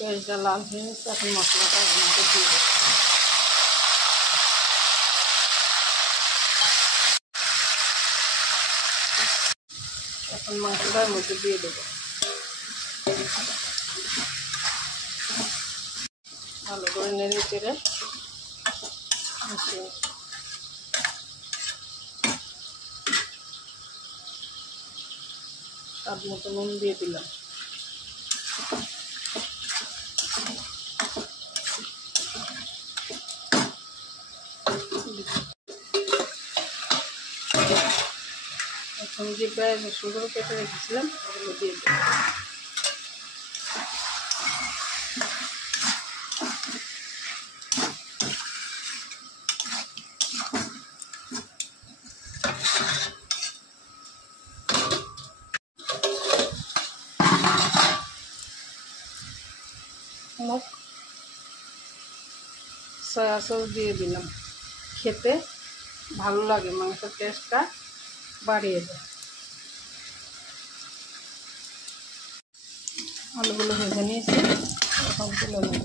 পেঁয়াজটা লাল হয়ে গেছে, এখন মশলাটা এর মধ্যে দিয়ে দেবো। এখন মাংসটার মধ্যে দিয়ে দেবো। ভালো করে নেড়ে চেড়ে স্বাদ মতো নুন দিয়ে দিলাম। এখন যে পেঁয়াজ সুন্দর কেটে রেখেছিলাম ওগুলো দিয়ে দেবো। সয়া সস দিয়ে দিলাম, খেতে ভালো লাগে, মাংসের টেস্টটা বাড়িয়ে দেয়। আলুগুলো ভেজে নিয়েছি, এখন তুলে নেব।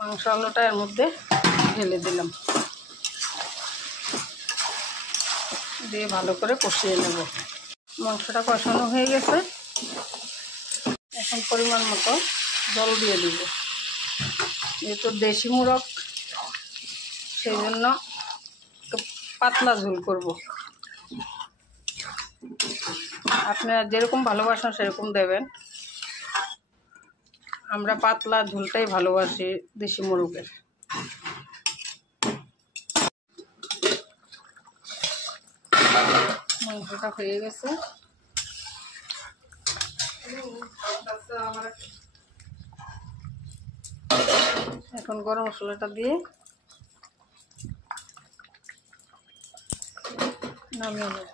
মাংস আলুটা এর মধ্যে ঢেলে দিলাম, দিয়ে ভালো করে কষিয়ে নেব। মাংসটা কষানো হয়ে গেছে, এখন পরিমাণ মতো জল দিয়ে দিব। যেহেতু দেশি মুরগ, সেই জন্য একটু পাতলা ঝোল করব। আপনারা যেরকম ভালোবাসেন সেরকম দেবেন। আমরা পাতলা ঝোলটাই ভালোবাসি দেশি মুরগের। মাংসটা হয়ে গেছে, এখন গরম মশলাটা দিয়ে নামিয়ে নেব।